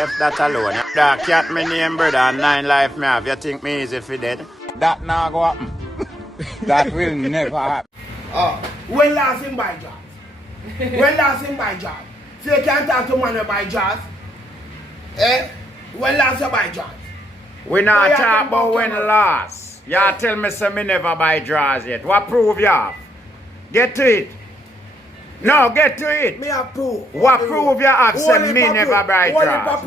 left that alone. That cat me name, brother, and 9 life me have. You think me easy for dead? That not go happen. That will never happen. When last him buy jobs? When last him buy jobs? So you can't talk to man who buy jobs? When last you buy jobs? We not talk about when last. Y'all tell me say me never buy draws yet. What proof you have? Get to it. No, get to it. Me have proof. What proof you have say me never buy draws?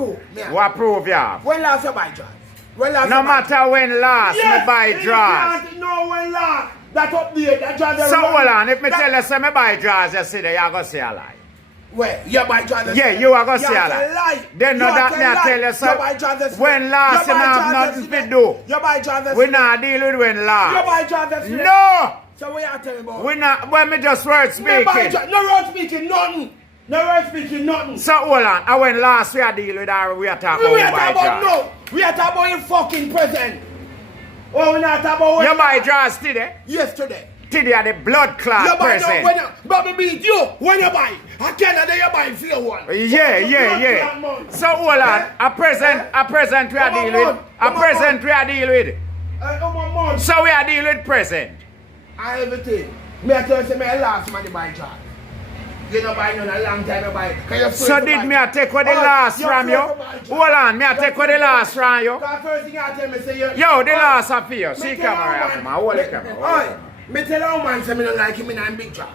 What proof you have? When last you buy jobs? No matter when last me buy draws. You can't know when last. That update, that draws. So hold on, if me tell you say me buy draws yesterday, you go say a lie. Where? You buy draws? Yeah, you are going to say a lie. Then no that me I tell you so. When last you have nothing to do. You buy draws. We not deal with when last. You buy draws. No! So what you telling about? We not, when me just word speaking. No word speaking, nothing. No word speaking, nothing. So hold on, and when last we are deal with her, we are talking about buy draws. No, we are talking about your fucking present. Oh, we not talking about when you buy draws today? Yesterday. Today are the blood clot present. But me beat you when you buy. I can't you buy for your one. Yeah. So hold on, a present we are deal with. A present we are deal with. So we are deal with present. And everything. Me I tell you, me last money buy job. You know buy none a long time you buy. So did me I take what the last from you? Hold on, me I take what the last from you? First thing I tell me say you. Yo, the last of you. See camera, man. Hold the camera. Me tell a woman say me don't like him in a big job.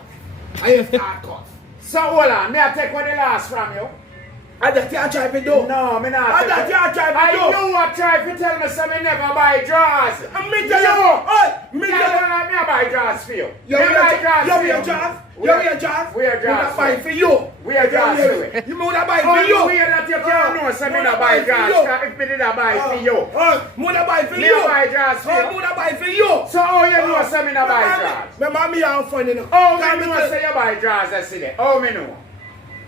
I have start cost. So hold on, me I take what the last from you? I just try to do. No, me not. I just try to do. I know what try to tell me so me never buy draws. Me tell you. Me I buy draws for you. You wear draws? You wear draws? We are draws buy for you. We are draws for you. You would buy for you. We are not you can't know so me not buy draws. If me did buy for you. Me buy for you. Me buy draws for you. Me buy for you. So how you know so me not buy draws? Remember me how funny now. Oh, me know say you buy draws yesterday. Oh, me know.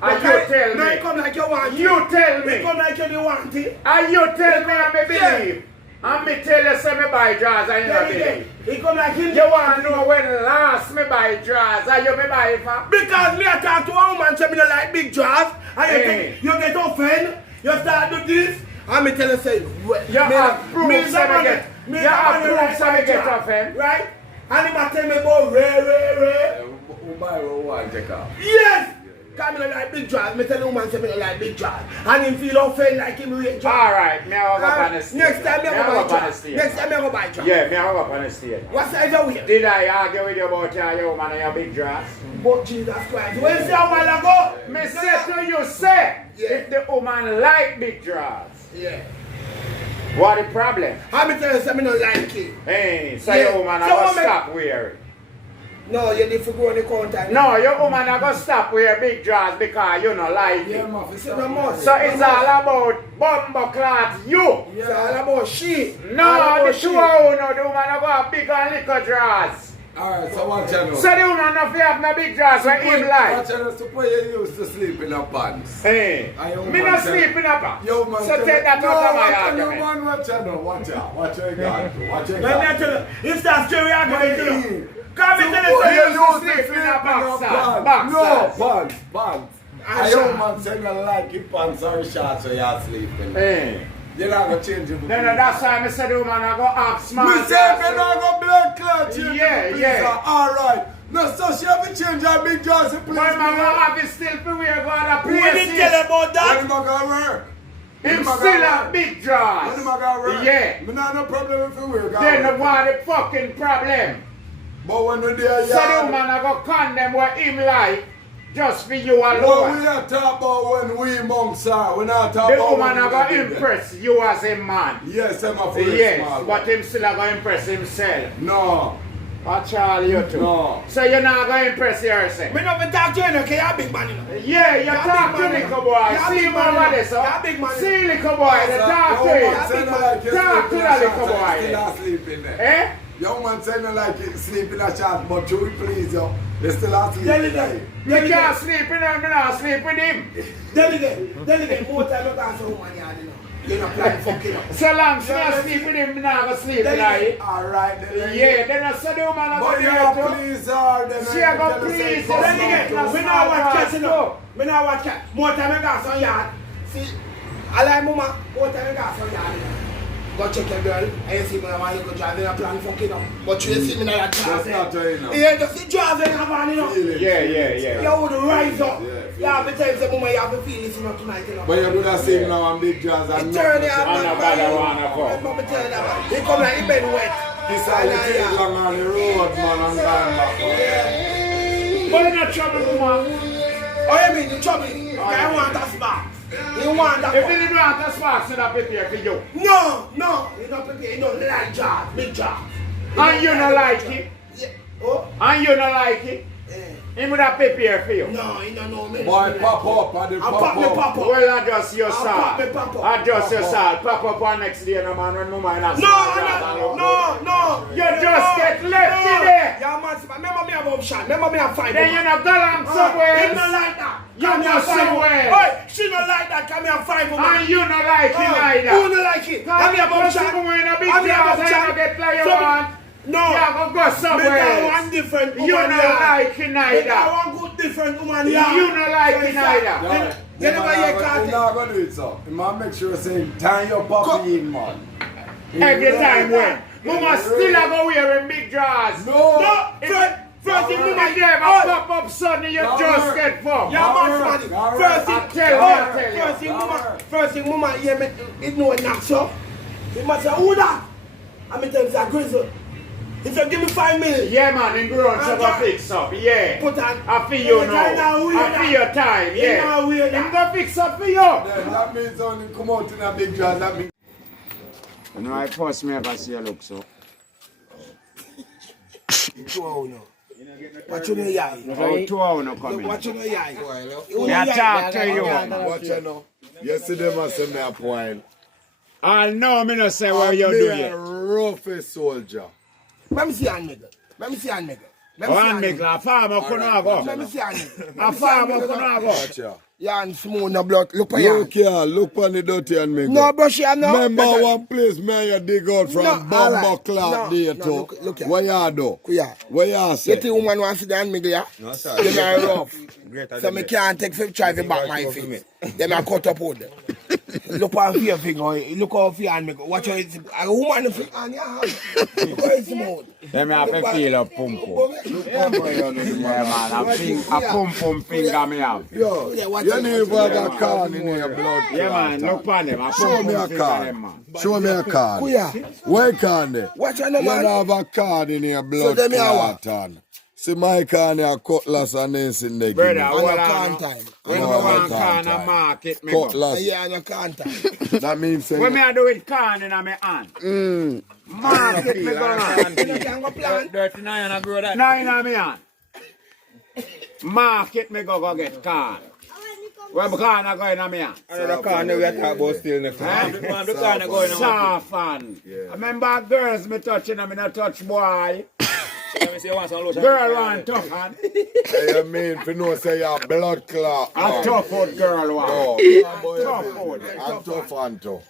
And you tell me. Come like you want it. You tell me. Come like you want it. And you tell me and me believe. And me tell you say me buy draws and you don't believe. He come like him. You want to know when last me buy draws and you me buy it for? Because me I talk to a woman say me don't like big draws. And you get offended. You start do this. And me tell you say. You have proof so me get. You have proof so me get offended. Right? And he might tell me about rare. Who buy one take off? Yes! Because I don't like big draws. I tell the woman say I don't like big draws. And him feel offended like him rate draws. Alright, me I go up on the stage. Next time I go buy draws. Next time I go buy draws. Yeah, me I go up on the stage. What size are we? Did I argue with you about your woman and your big draws? But Jesus Christ, when you say a while ago? Me say to you, say, if the woman like big draws. Yeah. What the problem? How me tell you say I don't like it? Hey, so your woman I go stop wearing. No, you need to go on the counter. No, your woman are going to stop wear big draws because you don't like it. So it's all about bumbo cloth you. It's all about she. No, the two of you know the woman are going to have big and little draws. Alright, so what channel? So the woman not have no big draws when him like. What channel suppose you used to sleep in a pants? Hey, me not sleep in a pants. So take that out of my argument. What channel? Watch out. Watch your God. Watch your Let me God. tell you, if that's true, we are going to do. Come and tell You you, used to sleep in a pants. No, pants. A young man saying you like your pants or shorts so you sleep in. Hey. You're not going to change it. No, that's why I said the woman are going to have small. We say you're not going to blood clot change. Yeah. Alright. No, so she have to change her big jaws in place. My man will have it still for wear go to we didn't tell you about that. When am I going to wear? Him still have big draws. When am I going to wear? Yeah. Me not no problem if you wear. Then the one the fucking problem. But when we're there, so the woman are going to condemn what him like just for you alone. Well, we not talk about when we monks are. We not talk about the woman are going to impress you as a man. Yes, I'm a fool. Yes, but him still are going to impress himself. No. Watch all you too. No. So you're not going to impress yourself. Me not talk to you, okay? You're a big man, you know. Yeah, you talk to little boy. See him over there, so. You're a big man. See little boy, they talk to you. Talk to that little boy. Still sleep in there. Eh? Young man saying you like it, sleep in a chat, but you please you. They still have sleep in there. You can't sleep in him, I not sleep with him. Delegate, more time you can't say woman, you know. You're not planning fucking up. So long as you not sleep with him, you not going to sleep with him. Alright, yeah, then I said the woman but you please her, then she a go please her. We now watch cat, you know. We now watch cat. More time you got some yard. See, I like mama, what time you got for you? Go check your girl, and you see me now, you go drive in a plan fucking up. But you see me now, that That's not her, you know. yeah, just see driving a van, you know. Yeah. You would rise up. You have to tell the mama you have to feel this tonight, you know. But you would have seen now on big jazz and Turn it And a bad one Let me tell you that. He come like he been wet. this how you take long on the road, man, and gone back. But you're not trouble, woman. Oh, you mean the trouble? I want that spark. You want that? If you didn't want the sparks, you're not prepared for you. No, you don't prepare. You don't like job, big job. And you don't like it. Yeah. Oh? And you don't like it. He would have prepared for you. No, you don't know me. Boy, pop up, and the I'll pop me pop up. Well, adjust your I'll salt. pop me pop up. Adjust your salt. Pop up on next day, no man. When mama in a No. You just get left in there. Yeah, man. Remember me have option. Remember me have five. Then you not go along somewhere. You not like that. You not somewhere. Hey, she not like that. Come here, five woman. And you not like it either. Who not like it? Come here, option. people in a big house and you get like you want. No. You go somewhere. One different woman. You not like it either. I want good different woman. You not like it either. You never hear You're Carter. not going to do it, so. You must make sure you say, tie your puppy in, man. Every time when. Mama still a go wearing big drawers. No. First thing Mama woman gave a pop up suddenly you just get fucked. Yeah, man, First thing, mama, yeah, me, it no knock, so. He must say, who that? I mean, tell him, it's a grizzle. He said, give me 5 minutes. Yeah, man, in grown so go fix up, yeah. Put on. I feel you now. I feel your time, yeah. Him go fix up for you. Then that means only come out in a big dress, that means... You know, I first me ever see you look so. Watch your eye. How 2 hours no coming. Watch your eye. I talk to you. Watch you now. Yesterday, I said me a point. I know me no say what you do I'm here. a roughest soldier. Let me see a nigga. One make a farmer couldn't go. Let me see a nigga. A farmer couldn't Watch go. ya. Yeah, and smooth no blood. Look at you. Look here, look on the dirty and make No, up. brush here, no. Remember one place me you dig out from No, Bumbo alright. Clock No, there no, too. look here. Where you do? Yeah. Where you You say? think woman wants to dance me there? No, sir. Them are rough. Greater So than me that. can't take 5 try to back my face. Them are cut up with them. Look how fear finger. Look how fear and me go. Watch how it's a woman fit on your hand. Look how it's smooth. Them have to feel a pum pum. Yeah, man, a pum pum finger me have. Yo, Yeah, watch you it, need to watch have a card in your blood. Yeah, man, look on them. A Show pum me pum a finger card. them, man. Show me a card. Yeah. Where card there? Watch out, You man. have a card in your blood them here clot on. See my card there, cutlass and this in the Brother, On hold your on. can time. When No, we I want can't can time. and market, me go. Cutlass. Yeah, on your can time. That means saying... When me I do with can in my hand. Market, me go on. You can go plan. 39 and I grow that. Now in my hand. Market, me go get can. When can I go in my hand? Another car we are talking about still next time. The car going on. Soften. I remember girls me touching, I me not touch boy. Let me see you want some lotion. Girl want tough hand. You mean if you know say you're blood clot? A tough out girl want. Oh, Tough out. I'm tough and tough.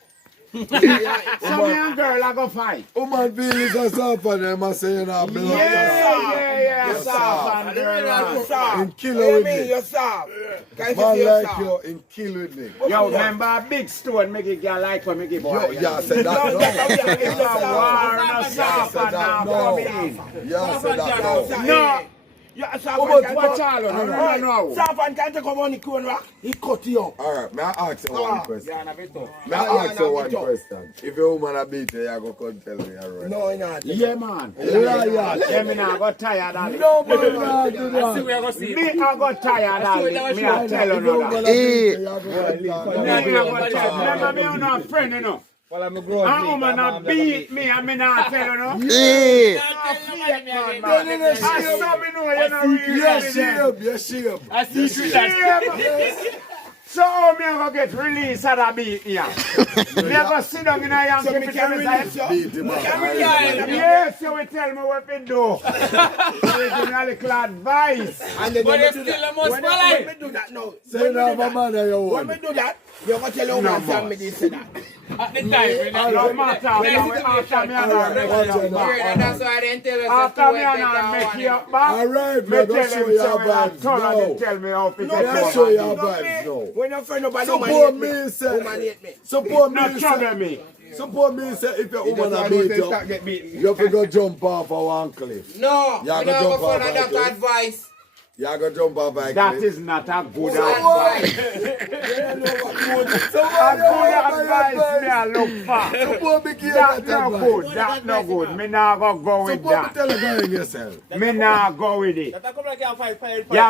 So me and girl I go fight. Woman feelings are soft and them are saying you're blood clot. Yeah, soften girl want. In killer with me. You're soft. Man like you, in kill with me. Yo, remember a big stone make it girl like when me give boy. Yo, yeah, say that no. It's a war, no soften now come in. Yeah, say that no. No. Yeah, Watch all on no. Safan can't take up on the cone rock. He cut you up. Alright, may I ask you one question? Yeah, and a bit tough. May I ask you one question? If your woman a beat you, you go come tell me alright. No, not. Yeah, man. Liar. Yeah, me now got tired of it. No man not do See that. we are going to see. Me I got tired of it. Me I tell you If your no woman that. a beat you, you go come Me tell I me. got tired. Remember me and a friend, you know. Well, I'm a grown A woman a beat me and me not tell you no. Yeah. I saw me know you know really evident. You're shame. I see you that. So how me a go get released at a beat here? Me a go sit down in a Yankee me can release you. Beat him up. Yes, you will tell me what to do. Give me a little advice. And then But when it's me do still that, a must when follow. me do that now. Say you have a man of your When own. me do that, you're going to tell your woman tell me this and that. At the time, No matter, after me and her make you back. that's why I didn't tell us After me and her make you back, Alright, me bro, tell don't him show your so when I vibes. tell her, No. they tell me how to No, get Don't over show it. your vibes, no. When you're friend nobody Support me, say. woman hate me. Support me, No trouble me. Support me, say, if your He woman just a want to beat say start you, get beaten. you have to go jump off of one cliff. No, Yeah, we go don't jump go for off that that cliff. advice. You have to jump off a That cliff. is not a good So advice. So A good advice me I look for. Support me, give That that no advice. good, that no good. Me nah go with Support me, that. tell her going yourself. Me nah go with it. You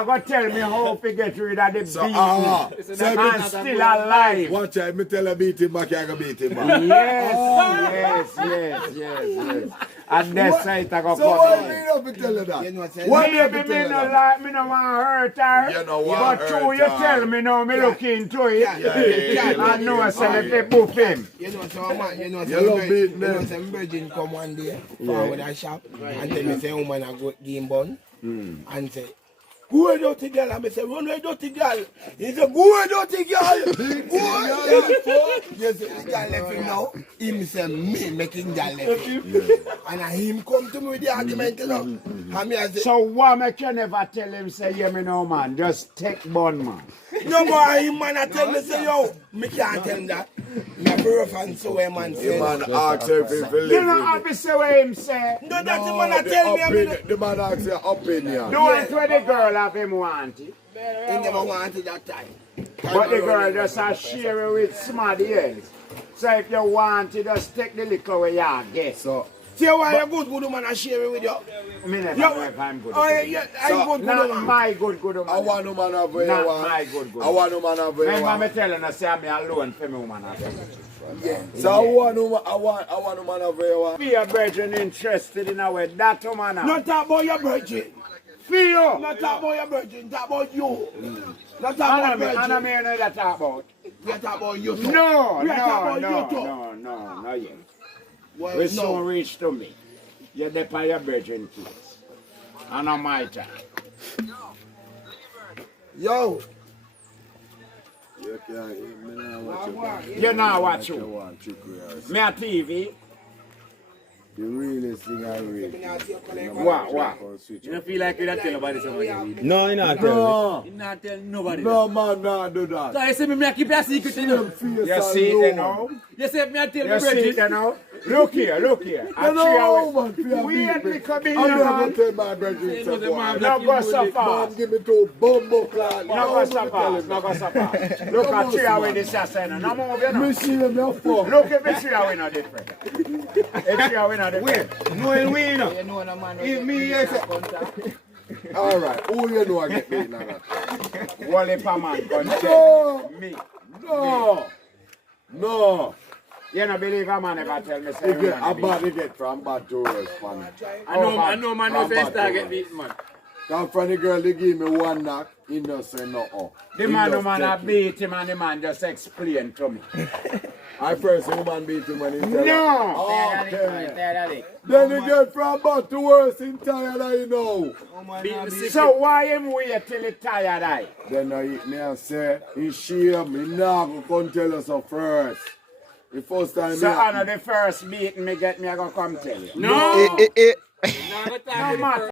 go tell me how to get rid of the So, beating so and still alive. watch out, me tell her beat him back, you go beat him back. Yes. And that's why it go So why come me in. not to tell her that? You know what I'm saying? Why me not to Maybe me tell her no that? like, me no want to hurt her. You know what But hurt true, you her. tell me now, me look into it. Yeah. I know I said if they boof him. You know so man, you know You love beat you them. know some virgin come one day forward a shop and tell me say woman a go game bun and say go away dirty girl and me say run away dirty girl. He say go away dirty girl. Go away. Yes, the girl left him now. Him say me making girl left him. And him come to me with the argument you know. And me I say So why make you never tell him say yeah me no man, just take bun man. no more him man I tell me say yo me can't tell him that. Me a rough and so a man The say. man asks if he You live know with how it. to say what him say. No, that's the man I tell me. I mean, The man asks your opinion. Do it where the girl have him want it. he never wanted that time. But the girl just a share it with somebody else. So if you want it, just take the liquor where you get. So, See why you good woman I share it with you? Me never Yeah, know if I'm good. Oh yeah, I'm good Not woman. my good woman. I want no man have where you Not want. my good. I want no man have where you Remember me want. telling her, say I'm alone for me woman. So I want no man have where you want. Be a virgin interested in our that woman. Not talk about your virgin. Feel. Not talk about your virgin. Talk about you. Not talk about And I virgin. mean that talk about. We are talk about you too. No, We are talk about you too. no yet. Well, We soon no. reach to me. You're the by your virgin case. And on my time. Yo. You can't, me nah watch it. You know what You you. want trickery or something. Me a TV. The realest thing I read. What? You don't feel like you don't tell nobody something. No, you not tell No, You not tell nobody. no man, nah do that. So you say me keep a secret, you know. You see it now? You say me tell me You see it Bridget. now? Look here. You know how man feel Wait, me. me come in I'm here, never man. tell my brethren Say to no, the go. man Now go so Man, fast. give me two bumbo clan. Now go so fast. Now go so fast. Look at tree away this assassin. No move, you know. Me see them now for. Look at the tree away now different. The tree away now different. Knowing we, you know. You know no man. If me, yes. Alright, who you know I get beaten on that? Wally man come No, tell me. no. You don't believe a man ever tell me say You get woman a beat. bad, you get from bad to worse, man. I know man no say start get beat, man. Come from the girl, they give me one knock, he don't say no. The man who man a beat him and the man just explain to me. I first the woman beat him when he tell her. No! Okay. Then he get from bad to worse in tired I know. So why him wait till he tired eye? Then I hit me and say, he shame, he now go come tell us so first. The first time So me- on the first beating me get me I go come tell you. No! Eh, eh, eh. Now go talk No to the matter.